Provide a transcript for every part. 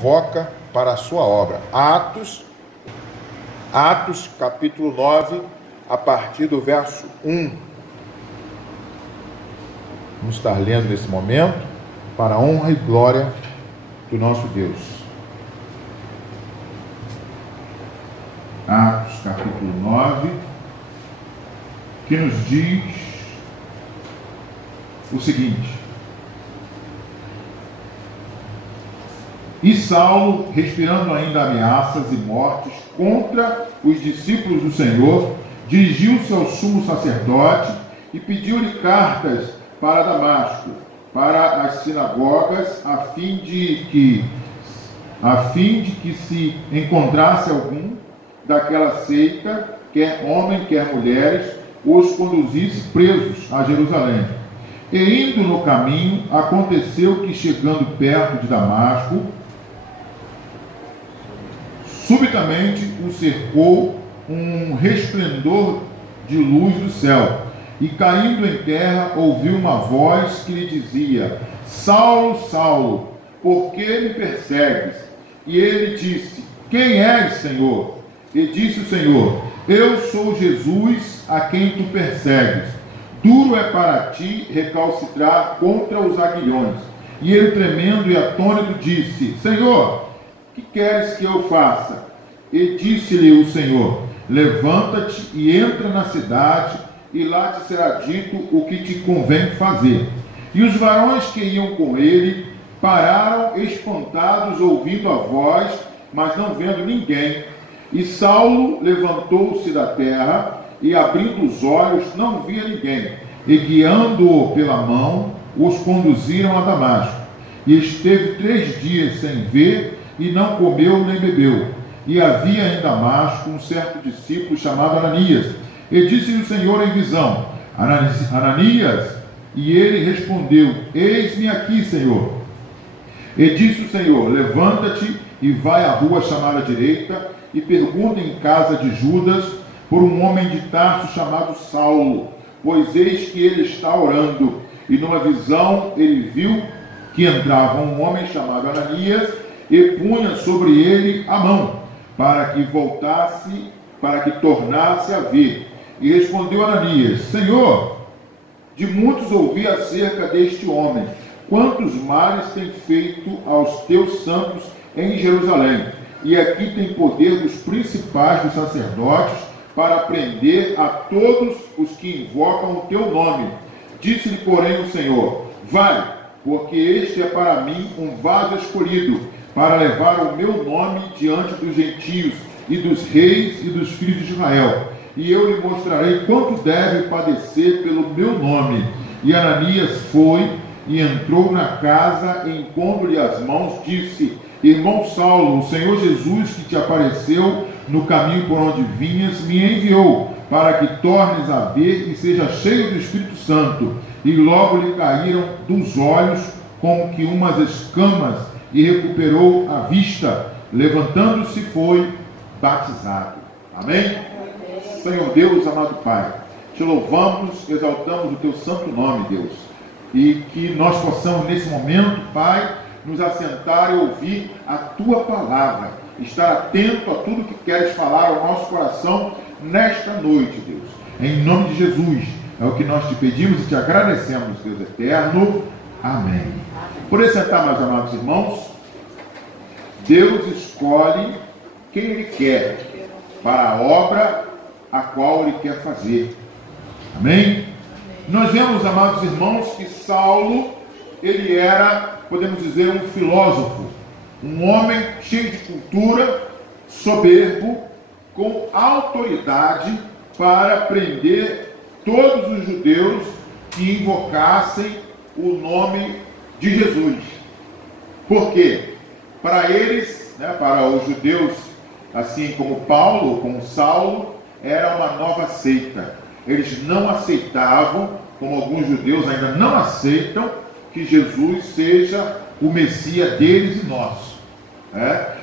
convoca para a sua obra. Atos capítulo 9, a partir do verso 1. Vamos estar lendo nesse momento, para a honra e glória do nosso Deus. Atos capítulo 9, que nos diz o seguinte: E Saulo, respirando ainda ameaças e mortes contra os discípulos do Senhor, dirigiu-se ao sumo sacerdote e pediu-lhe cartas para Damasco, para as sinagogas, a fim de que se encontrasse algum daquela seita, quer homem, quer mulheres, os conduzisse presos a Jerusalém. E indo no caminho, aconteceu que, chegando perto de Damasco, subitamente o cercou um resplendor de luz do céu, e caindo em terra, ouviu uma voz que lhe dizia: Saulo, Saulo, por que me persegues? E ele disse: Quem és, Senhor? E disse o Senhor: Eu sou Jesus, a quem tu persegues. Duro é para ti recalcitrar contra os aguilhões. E ele, tremendo e atônito, disse: Senhor, que queres que eu faça? E disse-lhe o Senhor: Levanta-te e entra na cidade, e lá te será dito o que te convém fazer. E os varões que iam com ele pararam espantados, ouvindo a voz, mas não vendo ninguém. E Saulo levantou-se da terra, e abrindo os olhos, não via ninguém. E guiando-o pela mão, os conduziram a Damasco. E esteve 3 dias sem ver, e não comeu nem bebeu. E havia em Damasco um certo discípulo chamado Ananias. E disse-lhe o Senhor em visão: Ananias? E ele respondeu: Eis-me aqui, Senhor. E disse o Senhor: Levanta-te e vai à rua chamada direita, e pergunta em casa de Judas por um homem de Tarso chamado Saulo, pois eis que ele está orando. E numa visão ele viu que entrava um homem chamado Ananias, e punha sobre ele a mão, para que tornasse a ver. E respondeu Ananias: Senhor, de muitos ouvi acerca deste homem, quantos males tem feito aos teus santos em Jerusalém. E aqui tem poder dos principais dos sacerdotes para prender a todos os que invocam o teu nome. Disse-lhe, porém, o Senhor: Vai, porque este é para mim um vaso escolhido, para levar o meu nome diante dos gentios e dos reis e dos filhos de Israel. E eu lhe mostrarei quanto deve padecer pelo meu nome. E Ananias foi e entrou na casa, e impondo-lhe as mãos, disse: Irmão Saulo, o Senhor Jesus, que te apareceu no caminho por onde vinhas, me enviou para que tornes a ver e seja cheio do Espírito Santo. E logo lhe caíram dos olhos como que umas escamas, e recuperou a vista. Levantando-se, foi batizado. Amém? Senhor Deus, amado Pai, te louvamos, exaltamos o teu santo nome, Deus, e que nós possamos nesse momento, Pai, nos assentar e ouvir a tua palavra, estar atento a tudo que queres falar ao nosso coração nesta noite, Deus. Em nome de Jesus, é o que nós te pedimos e te agradecemos, Deus eterno. Amém. Por sentar, meus amados irmãos, Deus escolhe quem Ele quer para a obra a qual Ele quer fazer. Amém? Nós vemos, amados irmãos, que Saulo, ele era, podemos dizer, um filósofo, um homem cheio de cultura, soberbo, com autoridade para prender todos os judeus que invocassem o nome de Jesus. Por quê? Para eles, para os judeus, assim como Paulo, como Saulo, era uma nova seita. Eles não aceitavam, como alguns judeus ainda não aceitam, que Jesus seja o Messias deles e nosso.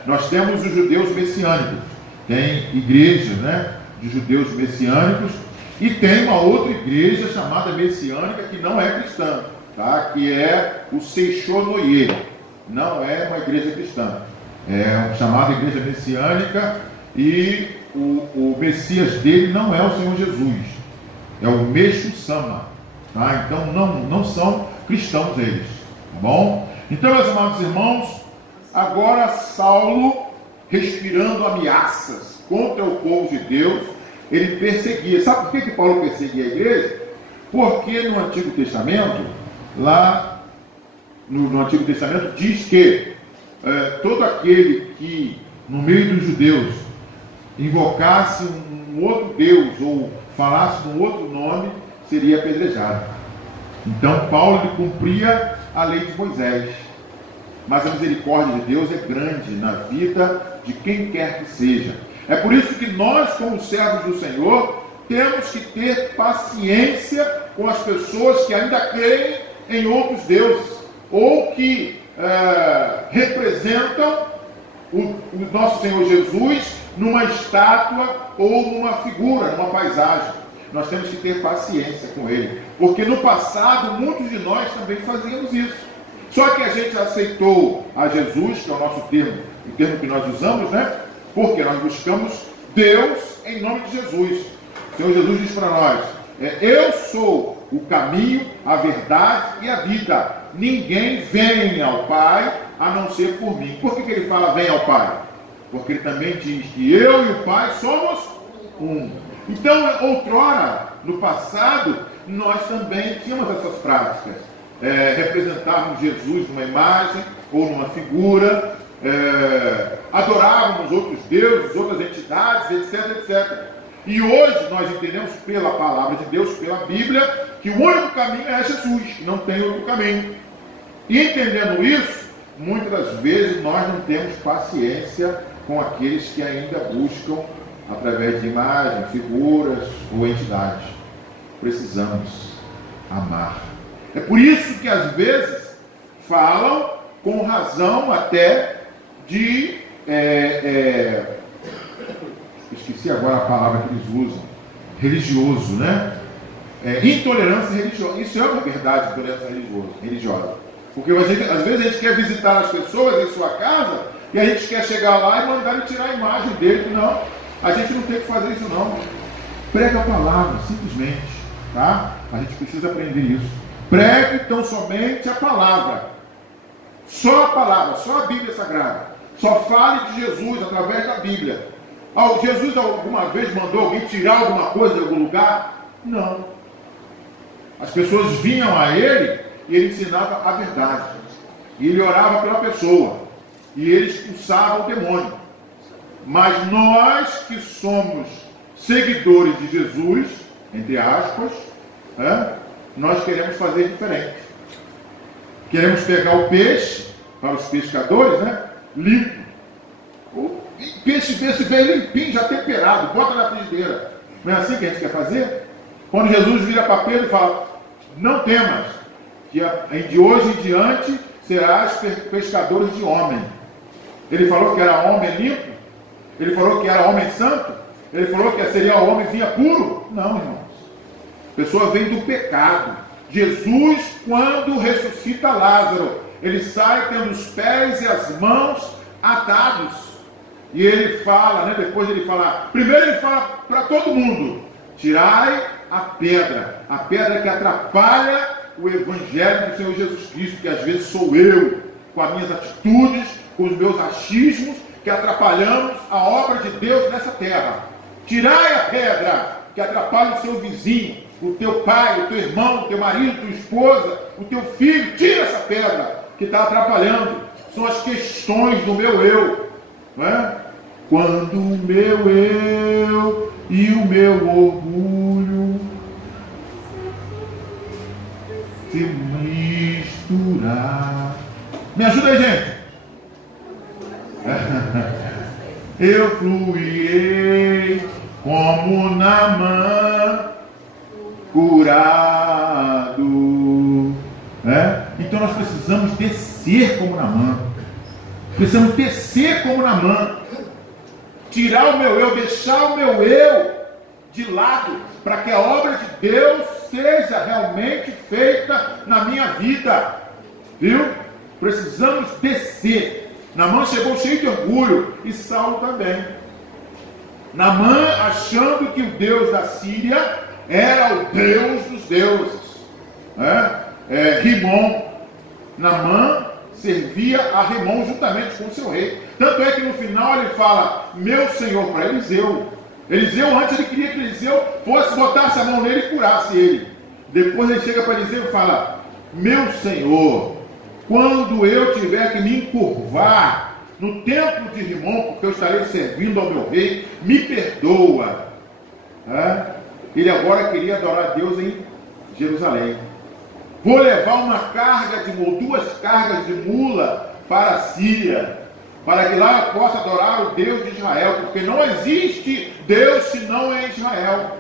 Nós temos os judeus messiânicos, tem igreja de judeus messiânicos, e tem uma outra igreja chamada messiânica que não é cristã, que é o Seichonoye, não é uma igreja cristã. É chamada igreja messiânica, e o Messias dele não é o Senhor Jesus, é o Meixo Sama, tá? Então não são cristãos eles, tá bom? Então, meus amados irmãos, agora Saulo, respirando ameaças contra o povo de Deus, ele perseguia. Sabe por que Paulo perseguia a igreja? Porque no Antigo Testamento, lá no Antigo Testamento, diz que todo aquele que no meio dos judeus invocasse um outro Deus ou falasse um outro nome, seria apedrejado. Então Paulo ele cumpria a lei de Moisés, mas a misericórdia de Deus é grande na vida de quem quer que seja. É por isso que nós, como servos do Senhor, temos que ter paciência com as pessoas que ainda creem em outros deuses, ou que representam o nosso Senhor Jesus numa estátua ou numa figura, numa paisagem. Nós temos que ter paciência com ele, porque no passado muitos de nós também fazíamos isso. Só que a gente aceitou a Jesus, que é o nosso termo, o termo que nós usamos, né? Porque nós buscamos Deus em nome de Jesus. O Senhor Jesus diz para nós: eu sou o caminho, a verdade e a vida. Ninguém vem ao Pai a não ser por mim. Por que ele fala vem ao Pai? Porque ele também diz que eu e o Pai somos um. Então, outrora, no passado, nós também tínhamos essas práticas. Representávamos Jesus numa imagem ou numa figura, adorávamos outros deuses, outras entidades, etc, etc. E hoje nós entendemos pela palavra de Deus, pela Bíblia, que o único caminho é Jesus, não tem outro caminho. E entendendo isso, muitas das vezes nós não temos paciência com aqueles que ainda buscam através de imagens, figuras ou entidades. Precisamos amar. É por isso que às vezes falam com razão até de esqueci agora a palavra que eles usam, religioso, né? Intolerância religiosa. Isso é uma verdade, intolerância religiosa. Porque às vezes a gente quer visitar as pessoas em sua casa e a gente quer chegar lá e mandar ele tirar a imagem dele. Não, a gente não tem que fazer isso não. Prega a palavra, simplesmente, tá? A gente precisa aprender isso. Pregue tão somente a palavra. Só a palavra, só a Bíblia Sagrada. Só fale de Jesus através da Bíblia. Jesus alguma vez mandou alguém tirar alguma coisa de algum lugar? Não. As pessoas vinham a ele e ele ensinava a verdade. E ele orava pela pessoa. E ele expulsava o demônio. Mas nós que somos seguidores de Jesus, entre aspas, nós queremos fazer diferente. Queremos pegar o peixe, para os pescadores, limpo. O peixe veio limpinho, já temperado, bota na frigideira. Não é assim que a gente quer fazer? Quando Jesus vira para Pedro e fala: não temas, que de hoje em diante serás pescadores de homem. Ele falou que era homem limpo? Ele falou que era homem santo? Ele falou que seria o homem vinha puro? Não, irmãos. A pessoa vem do pecado. Jesus, quando ressuscita Lázaro, ele sai tendo os pés e as mãos atados. E ele fala, depois ele fala, primeiro ele fala para todo mundo: tirai a pedra que atrapalha o evangelho do Senhor Jesus Cristo, que às vezes sou eu, com as minhas atitudes, com os meus achismos, que atrapalhamos a obra de Deus nessa terra. Tirai a pedra que atrapalha o seu vizinho, o teu pai, o teu irmão, o teu marido, a tua esposa, o teu filho. Tira essa pedra que está atrapalhando. São as questões do meu eu, não é? Quando o meu eu e o meu orgulho se misturar. Me ajuda aí, gente. Eu fluirei como Naamã, curado. Então nós precisamos descer como Naamã. Precisamos descer como Naamã. Tirar o meu eu, deixar o meu eu de lado, para que a obra de Deus seja realmente feita na minha vida. Viu? Precisamos descer. Naamã chegou cheio de orgulho, e Saulo também. Naamã achando que o Deus da Síria era o Deus dos deuses. Rimon. Naamã servia a Rimon juntamente com o seu rei. Tanto é que no final ele fala, meu senhor, para Eliseu. Eliseu, antes ele queria que Eliseu fosse, botasse a mão nele e curasse ele. Depois ele chega para Eliseu e fala, meu senhor, quando eu tiver que me encurvar no templo de Rimon, porque eu estarei servindo ao meu rei, me perdoa. Ele agora queria adorar a Deus em Jerusalém. Vou levar uma carga de mula, 2 cargas de mula para a Síria, para que lá eu possa adorar o Deus de Israel, porque não existe Deus senão em Israel.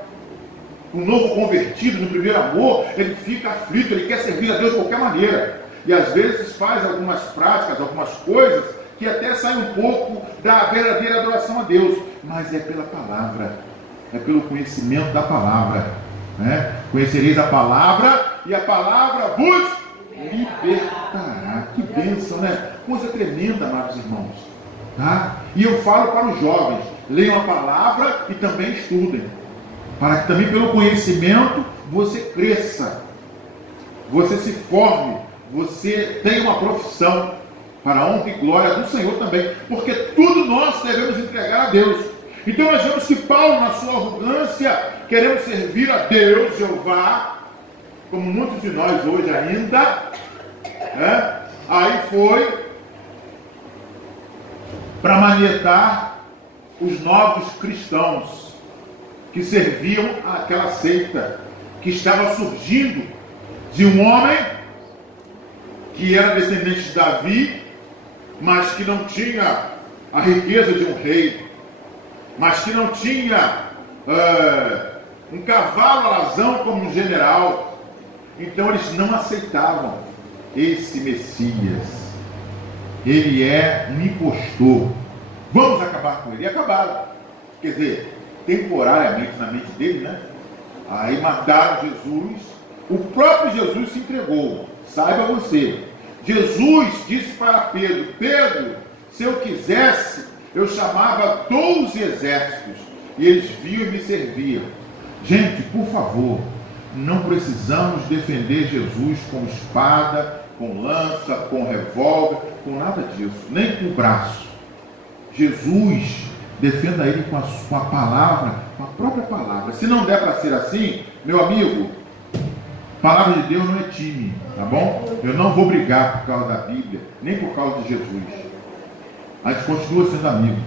O novo convertido no primeiro amor, ele fica aflito, ele quer servir a Deus de qualquer maneira. E às vezes faz algumas práticas, algumas coisas, que até saem um pouco da verdadeira adoração a Deus. Mas é pela palavra, é pelo conhecimento da palavra. Conhecereis a palavra, e a palavra vos libertará. Que bênção, né? Coisa tremenda, amados irmãos. E eu falo para os jovens, leiam a palavra e também estudem, para que também pelo conhecimento você cresça, você se forme, você tenha uma profissão, para a honra e glória do Senhor também, porque tudo nós devemos entregar a Deus. Então nós vemos que Paulo, na sua arrogância, querendo servir a Deus, Jeová, como muitos de nós hoje ainda, aí foi para manietar os novos cristãos que serviam àquela seita que estava surgindo de um homem que era descendente de Davi, mas que não tinha a riqueza de um rei, mas que não tinha um cavalo alazão como um general. Então eles não aceitavam esse Messias. Ele é um impostor, vamos acabar com ele. E acabaram, quer dizer, temporariamente na mente dele, né? Aí mataram Jesus. O próprio Jesus se entregou. Saiba você, Jesus disse para Pedro: Pedro, se eu quisesse, eu chamava 12 exércitos e eles vinham e me serviam. Gente, por favor, não precisamos defender Jesus com espada, com lança, com revólver, com nada disso, nem com o braço. Jesus, defenda ele com a palavra, com a própria palavra. Se não der para ser assim, meu amigo, a palavra de Deus não é time, tá bom? Eu não vou brigar por causa da Bíblia, nem por causa de Jesus. A gente continua sendo amigo,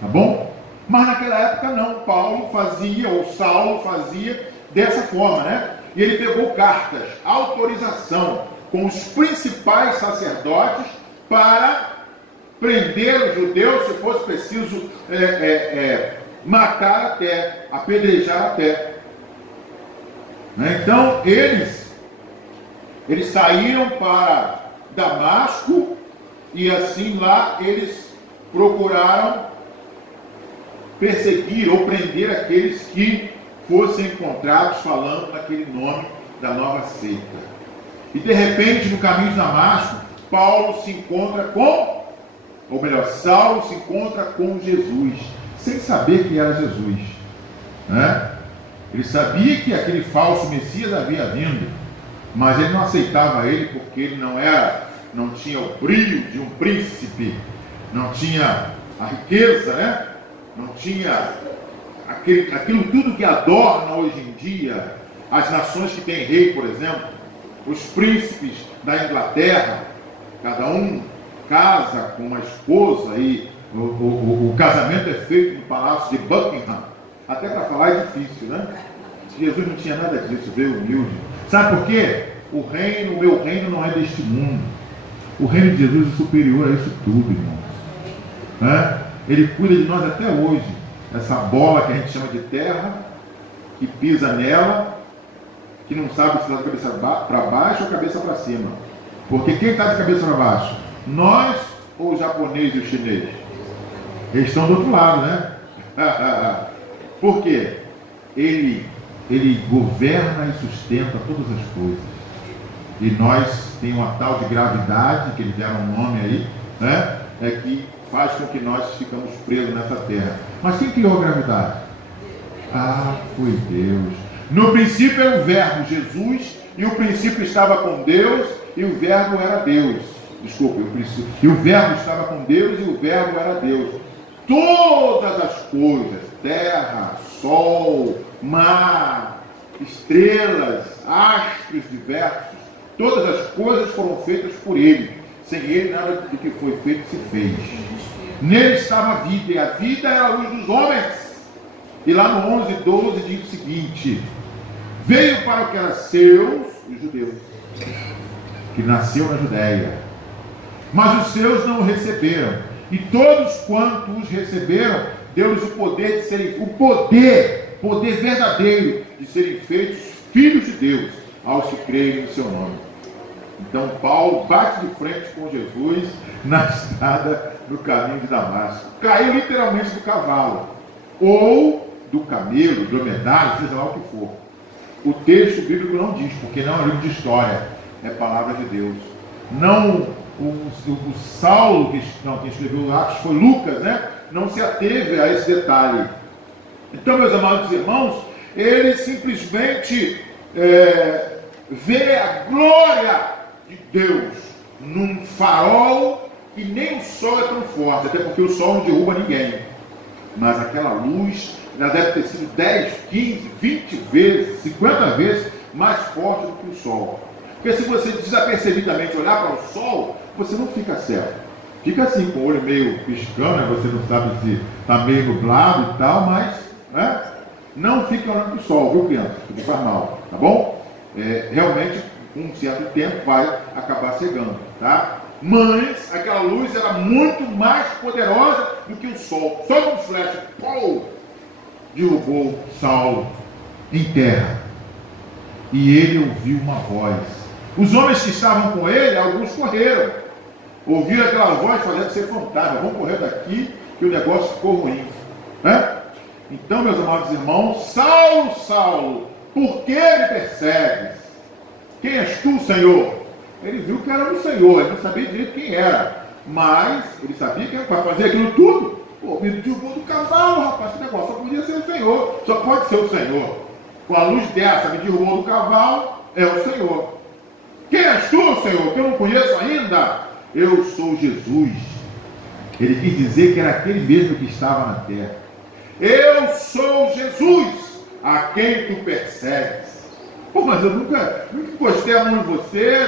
tá bom? Mas naquela época não, Paulo fazia, ou Saulo fazia dessa forma, né? E ele pegou cartas, autorização com os principais sacerdotes para prender os judeus, se fosse preciso matar até, apedrejar até. Então eles saíram para Damasco e assim lá eles procuraram perseguir ou prender aqueles que fossem encontrados falando naquele nome da nova seita. E de repente, no caminho de Damasco, Paulo se encontra com, ou melhor, Saulo se encontra com Jesus, sem saber que era Jesus, né? Ele sabia que aquele falso Messias havia vindo, mas ele não aceitava ele porque ele não tinha o brilho de um príncipe, não tinha a riqueza, né? Não tinha aquilo tudo que adorna hoje em dia as nações que têm rei, por exemplo, os príncipes da Inglaterra, cada um casa com uma esposa e o casamento é feito no palácio de Buckingham. Até para falar é difícil, né? Jesus não tinha nada disso, veio humilde. Sabe por quê? O meu reino não é deste mundo. O reino de Jesus é superior a isso tudo, irmãos. Ele cuida de nós até hoje. Essa bola que a gente chama de terra, que pisa nela, que não sabe se está de cabeça para baixo ou cabeça para cima. Porque quem está de cabeça para baixo? Nós ou o japonês e o chinês? Eles estão do outro lado, né? Por quê? Ele governa e sustenta todas as coisas. E nós temos uma tal de gravidade, que eles deram um nome aí, né? é que faz com que nós ficamos presos nessa terra. Mas quem criou a gravidade? Ah, foi Deus. No princípio era o verbo, Jesus, e o princípio estava com Deus, e o verbo era Deus. Desculpe, o princípio. E o verbo estava com Deus, e o verbo era Deus. Todas as coisas, terra, sol, mar, estrelas, astros diversos, todas as coisas foram feitas por Ele. Sem Ele, nada do que foi feito se fez. Nele estava a vida, e a vida era a luz dos homens. E lá no 11:12 diz o seguinte: veio para o que era seus, os judeus, que nasceu na Judéia, mas os seus não o receberam, e todos quantos os receberam, deu-lhes o poder de serem, poder verdadeiro, de serem feitos filhos de Deus, aos que creem no seu nome. Então Paulo bate de frente com Jesus na estrada do caminho de Damasco. Caiu literalmente do cavalo, ou do camelo, dromedário, seja lá o que for. O texto bíblico não diz, porque não é um livro de história, é palavra de Deus. Não o Saulo, quem escreveu Atos foi Lucas, né? Não se ateve a esse detalhe. Então, meus amados irmãos, ele simplesmente vê a glória de Deus num farol, e nem o sol é tão forte, até porque o sol não derruba ninguém. Mas aquela luz, ela deve ter sido 10, 15, 20 vezes, 50 vezes mais forte do que o sol. Porque se você desapercebidamente olhar para o sol, você não fica cego. Fica assim, com o olho meio piscando, né? Você não sabe se está meio nublado e tal, mas não fica olhando para o sol, viu, criança? Não faz mal, tá bom? Realmente, com um certo tempo, vai acabar cegando, tá? Mas aquela luz era muito mais poderosa do que o sol. Só com flecha, derrubou Saulo em terra. E ele ouviu uma voz. Os homens que estavam com ele, alguns correram. Ouviram aquela voz fazendo ser fantasma. Vamos correr daqui que o negócio ficou ruim. Né? Então, meus amados irmãos, Saulo, Saulo, por que me persegues? Quem és tu, Senhor? Ele viu que era o Senhor, ele não sabia direito quem era. Mas ele sabia que era para fazer aquilo tudo. Pô, me derrubou do cavalo, rapaz, que negócio, só podia ser o Senhor, só pode ser o Senhor. Com a luz dessa, me derrubou do cavalo, é o Senhor. Quem és tu, Senhor, que eu não conheço ainda? Eu sou Jesus. Ele quis dizer que era aquele mesmo que estava na terra. Eu sou Jesus, a quem tu persegues. Pô, mas eu nunca encostei a mão em você,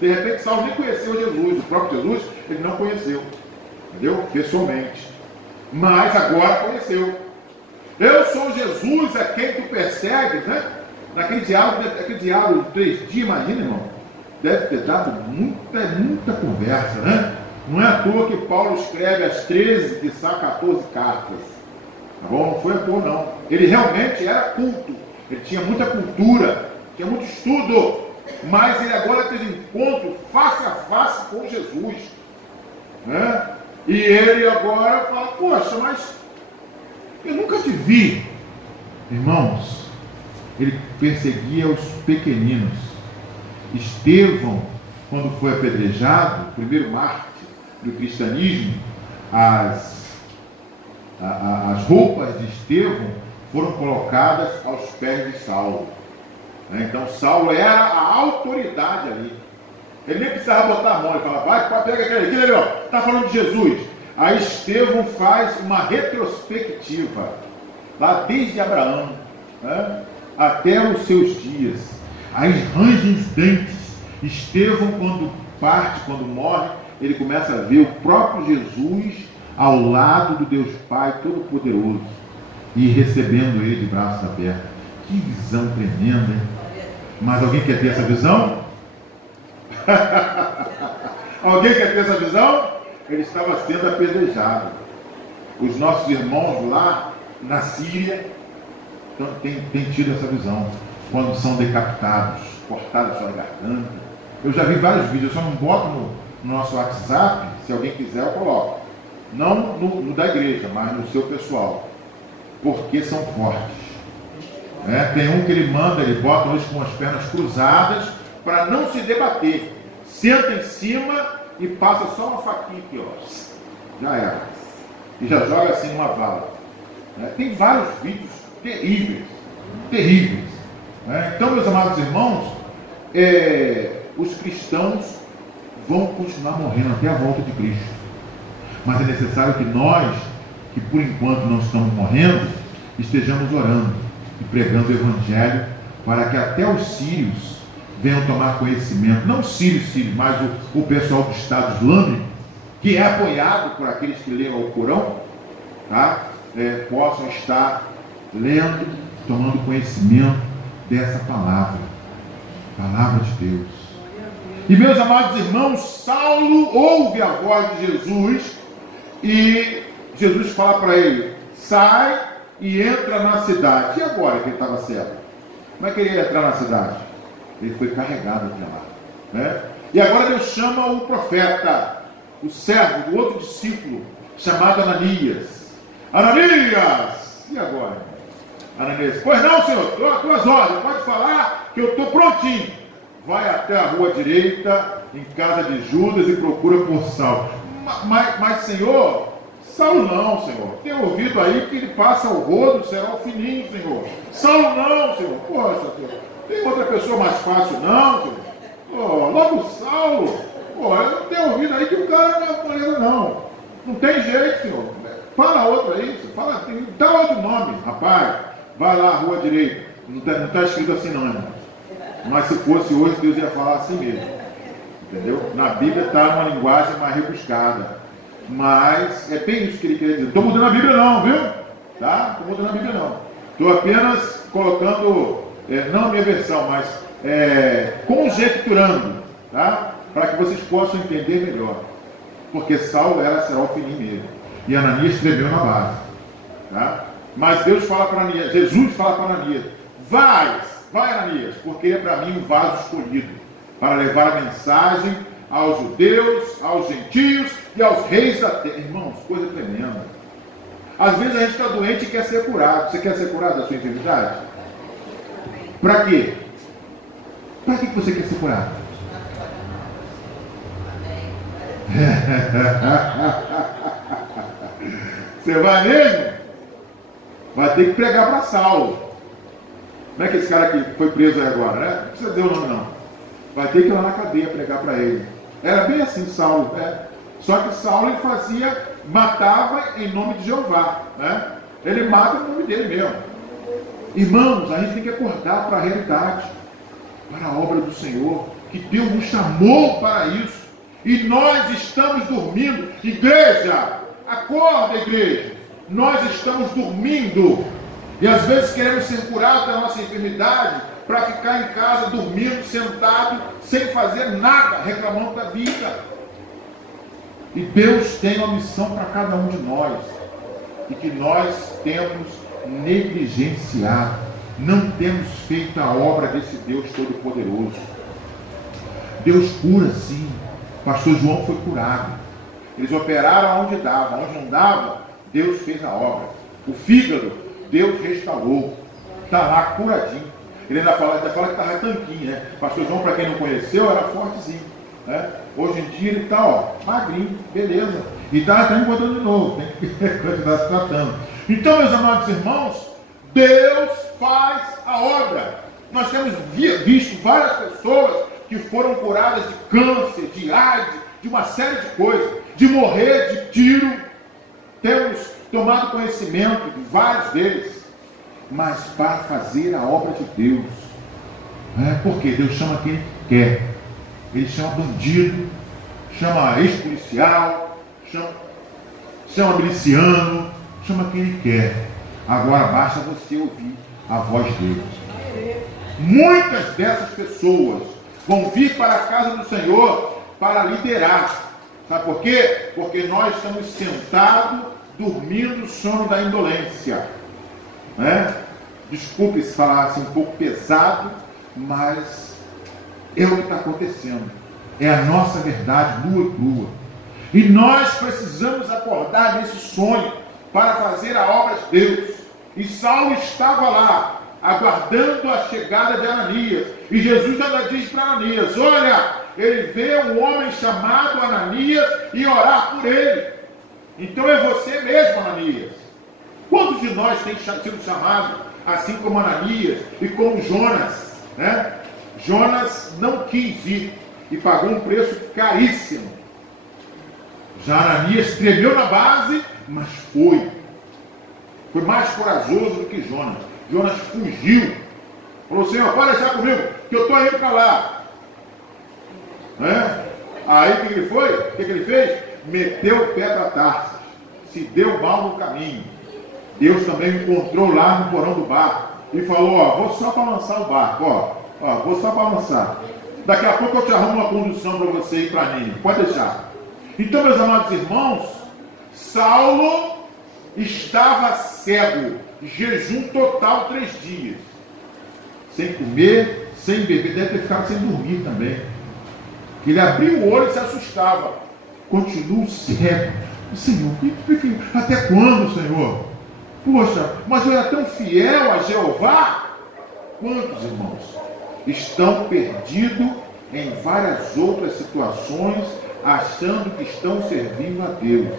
de repente Saulo nem conheceu Jesus, o próprio Jesus ele não conheceu, entendeu? Pessoalmente. Mas agora conheceu. Eu sou Jesus, a quem tu persegues, né? Aquele diálogo de 3 dias, imagina, irmão, deve ter dado muita conversa, né? Não é à toa que Paulo escreve as 13 de 14 cartas, tá bom? Não foi à toa, não. Ele realmente era culto, ele tinha muita cultura, tinha muito estudo, mas ele agora teve encontro face a face com Jesus, né? E ele agora fala, poxa, mas eu nunca te vi. Irmãos, ele perseguia os pequeninos. Estevão, quando foi apedrejado, o primeiro mártir do cristianismo, as roupas de Estevão foram colocadas aos pés de Saulo. Então Saulo era a autoridade ali. Ele nem precisava botar a mão, ele falava, vai, pega aquele ali, ó, está falando de Jesus. Aí Estevão faz uma retrospectiva, lá desde Abraão, né, até os seus dias. Aí range os dentes. Estevão, quando morre, ele começa a ver o próprio Jesus ao lado do Deus Pai Todo-Poderoso e recebendo ele de braços abertos. Que visão tremenda, hein? Mas alguém quer ter essa visão? Alguém quer ter essa visão? Ele estava sendo apedrejado. Os nossos irmãos lá na Síria têm tido essa visão, quando são decapitados, cortados sua garganta. Eu já vi vários vídeos, eu só não boto no nosso WhatsApp. Se alguém quiser eu coloco, não no da igreja, mas no seu pessoal, porque são fortes. Tem um que ele manda, ele bota eles com as pernas cruzadas para não se debater, senta em cima e passa só uma faquinha aqui, ó. já era. E já joga assim numa vala. Tem vários vídeos terríveis, terríveis. Então, meus amados irmãos, os cristãos vão continuar morrendo até a volta de Cristo. Mas é necessário que nós, que por enquanto não estamos morrendo, estejamos orando e pregando o Evangelho, para que até os sírios venham tomar conhecimento, não os sírios, mas o pessoal do Estado Islâmico, que é apoiado por aqueles que leem o Corão, tá? Possam estar lendo, tomando conhecimento dessa palavra de Deus. E meus amados irmãos, Saulo ouve a voz de Jesus e Jesus fala para ele: sai e entra na cidade. E agora que ele estava cego? Como é que ele ia entrar na cidade? Ele foi carregado até lá, né? E agora Deus chama o profeta, o servo do outro discípulo, chamado Ananias. Ananias! E agora? Ananias: pois não, Senhor, tuas ordens, pode falar que eu estou prontinho. Vai até a rua direita, em casa de Judas, e procura por Saulo. Mas Senhor, Saulo não, Senhor. Tenho ouvido aí que ele passa o rodo, será o fininho, Senhor. Saulo não, Senhor. Poxa, Senhor, tem outra pessoa mais fácil não, Senhor? Logo Saulo. Eu não tenho ouvido aí que o cara não é maneiro não. Não tem jeito, Senhor. Fala outro aí, fala, dá outro nome, rapaz. Vai lá à rua direita. Não está escrito assim não, irmão. Mas se fosse hoje, Deus ia falar assim mesmo. Entendeu? Na Bíblia está uma linguagem mais rebuscada. Mas é bem isso que ele quer dizer. Não estou mudando a Bíblia não, viu? Tá? Não estou mudando a Bíblia não. Estou apenas colocando, não a minha versão, mas conjecturando, tá? Para que vocês possam entender melhor. Porque Saulo será o fininho mesmo. E Ananias tremeu na base. Tá? Mas Deus fala para Ananias, Jesus fala para Ananias: vai Ananias, porque é para mim um vaso escolhido, para levar a mensagem aos judeus, aos gentios e aos reis da terra. Irmãos, coisa tremenda. Às vezes a gente está doente e quer ser curado. Você quer ser curado da sua enfermidade? Para quê? Para que você quer ser curado? Você vai mesmo? Vai ter que pregar para Saulo. Não é que esse cara que foi preso aí agora, né? Não precisa dizer o nome não. Vai ter que ir lá na cadeia pregar para ele. Era bem assim Saulo, né? Só que Saulo ele matava em nome de Jeová, né? Ele mata em nome dele mesmo. Irmãos, a gente tem que acordar para a realidade, para a obra do Senhor, que Deus nos chamou para isso. E nós estamos dormindo. Igreja, acorda, igreja. Nós estamos dormindo. E às vezes queremos ser curados da nossa enfermidade para ficar em casa dormindo, sentado, sem fazer nada, reclamando da vida. E Deus tem uma missão para cada um de nós, e que nós temos negligenciado, não temos feito a obra desse Deus Todo-Poderoso. Deus cura sim. O pastor João foi curado. Eles operaram onde dava, onde não dava, Deus fez a obra. O fígado, Deus restaurou. Está lá curadinho. Ele ainda fala que estava tanquinho, né? O pastor João, para quem não conheceu, era fortezinho, né? Hoje em dia ele está, magrinho, beleza. E está até encontrando de novo, tem que continuar se tratando. Então, meus amados irmãos, Deus faz a obra. Nós temos visto várias pessoas que foram curadas de câncer, de AIDS, de uma série de coisas, de morrer de tiro. Temos tomado conhecimento de vários deles, mas para fazer a obra de Deus. Porque Deus chama quem quer. Ele chama bandido, chama ex-policial, chama miliciano, chama quem ele quer. Agora basta você ouvir a voz dele. Muitas dessas pessoas vão vir para a casa do Senhor para liderar. Sabe por quê? Porque nós estamos sentados, dormindo o sono da indolência. Desculpe se falar assim um pouco pesado, mas é o que está acontecendo. É a nossa verdade nua e crua. E nós precisamos acordar desse sonho para fazer a obra de Deus. E Saulo estava lá, aguardando a chegada de Ananias. E Jesus ainda diz para Ananias: olha, ele vê um homem chamado Ananias e orar por ele. Então é você mesmo, Ananias. Quantos de nós tem sido chamado assim como Ananias e como Jonas, né? Jonas não quis ir e pagou um preço caríssimo. Já Ananias tremeu na base, mas foi. Foi mais corajoso do que Jonas. Jonas fugiu. Falou: Senhor, pode deixar comigo, que eu estou indo para lá. Né? Aí o que ele foi? O que ele fez? Meteu o pé para Tarsis. Se deu mal no caminho. Deus também encontrou lá no porão do barco e falou: ó, vou só balançar o barco, ó, vou só balançar. Daqui a pouco eu te arrumo uma condução para você ir para Nínive. Pode deixar. Então, meus amados irmãos, Saulo estava cego, jejum total 3 dias, sem comer, sem beber, deve ter ficado sem dormir também. Ele abriu o olho e se assustava. Continuo cego. Senhor, até quando, Senhor? Poxa, mas eu era tão fiel a Jeová. Quantos irmãos estão perdidos em várias outras situações, achando que estão servindo a Deus?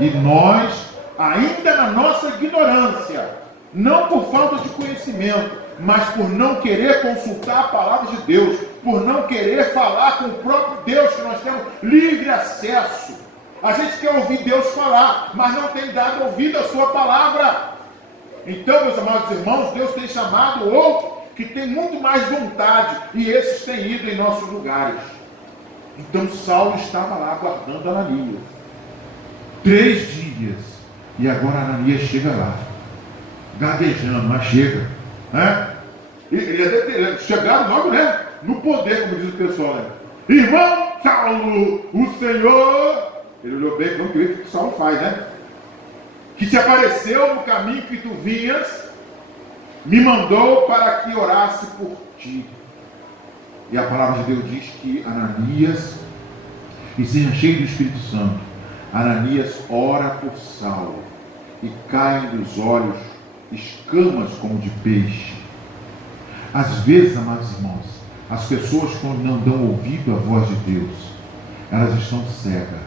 E nós, ainda na nossa ignorância, não por falta de conhecimento, mas por não querer consultar a palavra de Deus, por não querer falar com o próprio Deus, que nós temos livre acesso. A gente quer ouvir Deus falar, mas não tem dado ouvido à sua palavra. Então, meus amados irmãos, Deus tem chamado outro que tem muito mais vontade, e esses têm ido em nossos lugares. Então Saulo estava lá aguardando Ananias 3 dias, e agora Ananias chega lá, gaguejando, mas chega, né? Ele ia ter chegado logo, né? No poder, como diz o pessoal, né? Irmão Saulo, o Senhor, ele olhou bem, vamos ver o que Saulo faz, né? Que te apareceu no caminho que tu vinhas, me mandou para que orasse por ti. E a palavra de Deus diz que Ananias, e sendo cheio do Espírito Santo, Ananias ora por Saulo, e caem dos olhos escamas como de peixe. Às vezes, amados irmãos, as pessoas, quando não dão ouvido à voz de Deus, elas estão cegas,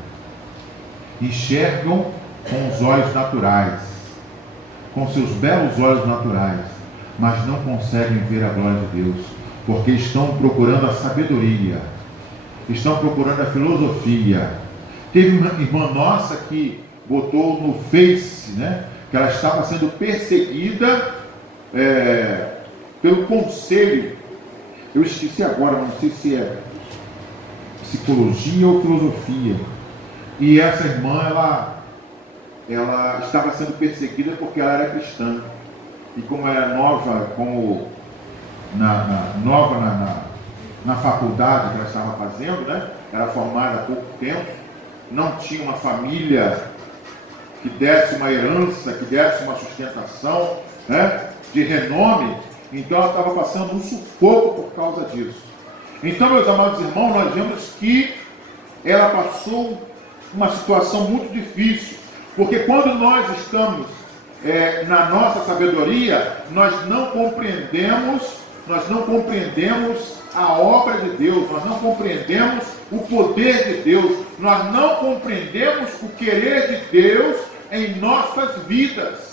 enxergam com os olhos naturais, com seus belos olhos naturais, mas não conseguem ver a glória de Deus, porque estão procurando a sabedoria, estão procurando a filosofia. Teve uma irmã nossa que botou no Face, né, que ela estava sendo perseguida pelo conselho, eu esqueci agora, não sei se é psicologia ou filosofia, e essa irmã, ela estava sendo perseguida porque ela era cristã, e como ela era nova, na faculdade que ela estava fazendo, né? Era formada há pouco tempo, não tinha uma família que desse uma herança, que desse uma sustentação, né, de renome, então ela estava passando um sufoco por causa disso. Então, meus amados irmãos, nós vemos que ela passou uma situação muito difícil, porque quando nós estamos na nossa sabedoria, nós não compreendemos a obra de Deus, nós não compreendemos o poder de Deus, nós não compreendemos o querer de Deus em nossas vidas.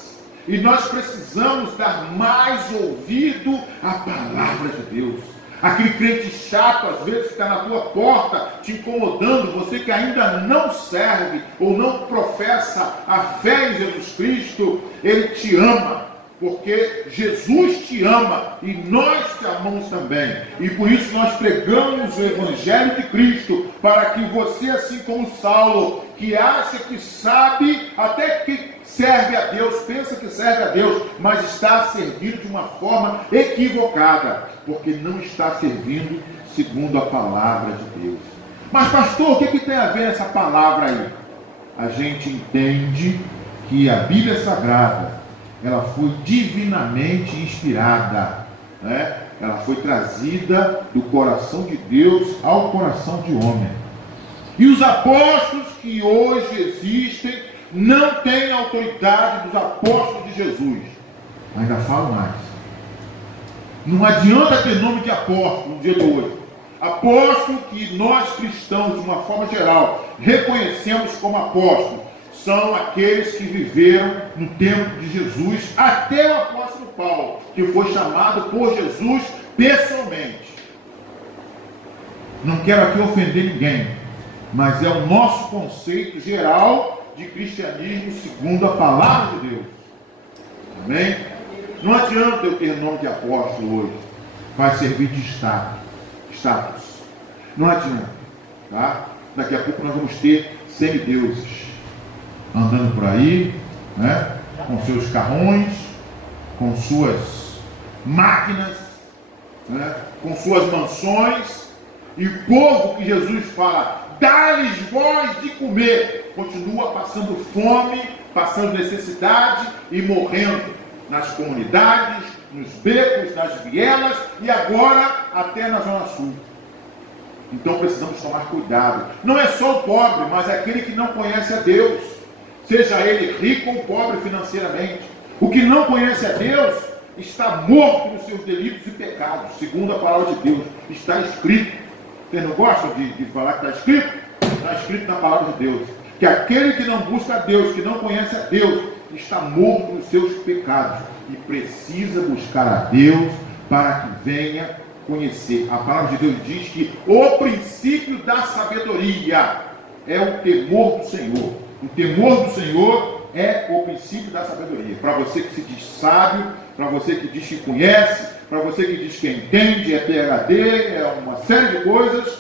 E nós precisamos dar mais ouvido à palavra de Deus. Aquele crente chato, às vezes, que está na tua porta, te incomodando, você que ainda não serve ou não professa a fé em Jesus Cristo, ele te ama, porque Jesus te ama e nós te amamos também. E por isso nós pregamos o Evangelho de Cristo, para que você, assim como Saulo, que acha que sabe, até que serve a Deus, pensa que serve a Deus, mas está servindo de uma forma equivocada, porque não está servindo segundo a palavra de Deus. Mas pastor, o que tem a ver essa palavra aí? A gente entende que a Bíblia Sagrada, ela foi divinamente inspirada, né? Ela foi trazida do coração de Deus ao coração de homem. E os apóstolos que hoje existem não têm a autoridade dos apóstolos de Jesus. Ainda falo mais. Não adianta ter nome de apóstolo no dia de hoje. Apóstolo que nós cristãos, de uma forma geral, reconhecemos como apóstolo, são aqueles que viveram no tempo de Jesus, até o apóstolo Paulo, que foi chamado por Jesus pessoalmente. Não quero aqui ofender ninguém, mas é o nosso conceito geral de cristianismo segundo a palavra de Deus. Amém? Não adianta eu ter nome de apóstolo hoje, vai servir de status. Não adianta, tá? Daqui a pouco nós vamos ter semideuses andando por aí, né? Com seus carrões, com suas máquinas, né? Com suas mansões, e o povo que Jesus fala, dá-lhes voz de comer, continua passando fome, passando necessidade e morrendo nas comunidades, nos becos, nas vielas e agora até na Zona Sul. Então precisamos tomar cuidado. Não é só o pobre, mas é aquele que não conhece a Deus, seja ele rico ou pobre financeiramente. O que não conhece a Deus está morto nos seus delitos e pecados, segundo a palavra de Deus. Está escrito. Vocês não gostam de falar que está escrito? Está escrito na palavra de Deus que aquele que não busca a Deus, que não conhece a Deus, está morto nos seus pecados e precisa buscar a Deus para que venha conhecer. A palavra de Deus diz que o princípio da sabedoria é o temor do Senhor. O temor do Senhor é o princípio da sabedoria. Para você que se diz sábio, para você que diz que conhece, para você que diz que entende, é PhD, é uma série de coisas,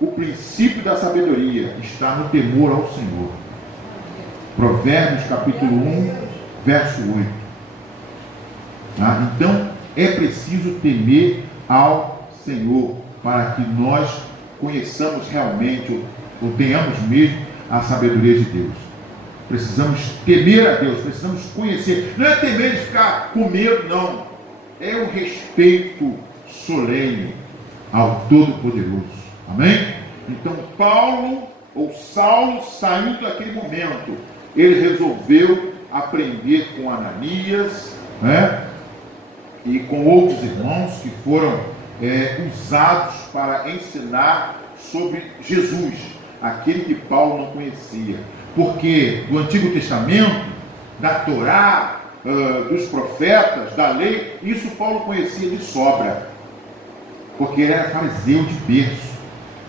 o princípio da sabedoria está no temor ao Senhor. Provérbios capítulo 1, verso 8. Então, é preciso temer ao Senhor para que nós conheçamos realmente, ou tenhamos mesmo, a sabedoria de Deus. Precisamos temer a Deus, precisamos conhecer. Não é temer de ficar com medo, não. É o respeito solene ao Todo-Poderoso. Amém? Então, Paulo, ou Saulo, saindo daquele momento, ele resolveu aprender com Ananias, né? E com outros irmãos que foram usados para ensinar sobre Jesus, aquele que Paulo não conhecia. Porque do Antigo Testamento, da Torá, dos profetas, da lei, isso Paulo conhecia de sobra, porque ele era fariseu de berço.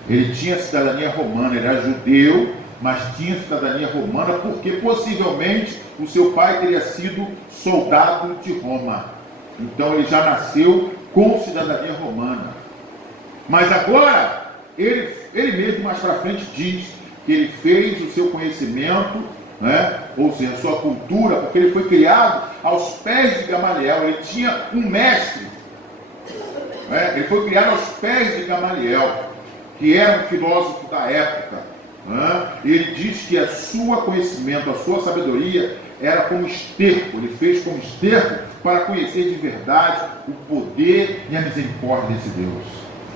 Ele tinha cidadania romana, ele era judeu, mas tinha cidadania romana porque possivelmente o seu pai teria sido soldado de Roma. Então ele já nasceu com cidadania romana. Mas agora, ele mesmo mais para frente diz que ele fez o seu conhecimento, né? Ou seja, a sua cultura, porque ele foi criado aos pés de Gamaliel. Ele tinha um mestre, né? Ele foi criado aos pés de Gamaliel, que era um filósofo da época, né? E ele diz que a sua conhecimento, a sua sabedoria era como esterco. Ele fez como esterco para conhecer de verdade o poder e a misericórdia desse Deus.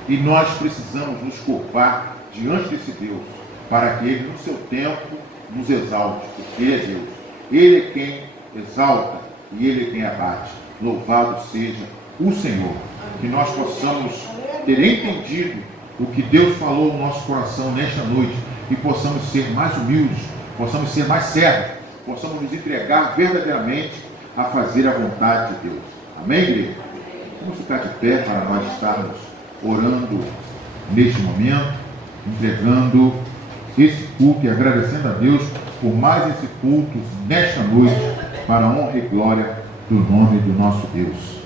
E nós precisamos nos curvar diante desse Deus, para que Ele, no seu tempo, nos exalte, porque Ele é Deus. Ele é quem exalta e Ele é quem abate. Louvado seja o Senhor. Que nós possamos ter entendido o que Deus falou no nosso coração nesta noite e possamos ser mais humildes, possamos ser mais servos, possamos nos entregar verdadeiramente a fazer a vontade de Deus. Amém, igreja? Vamos ficar de pé para nós estarmos orando neste momento, entregando esse culto e agradecendo a Deus por mais esse culto nesta noite, para a honra e glória do nome do nosso Deus.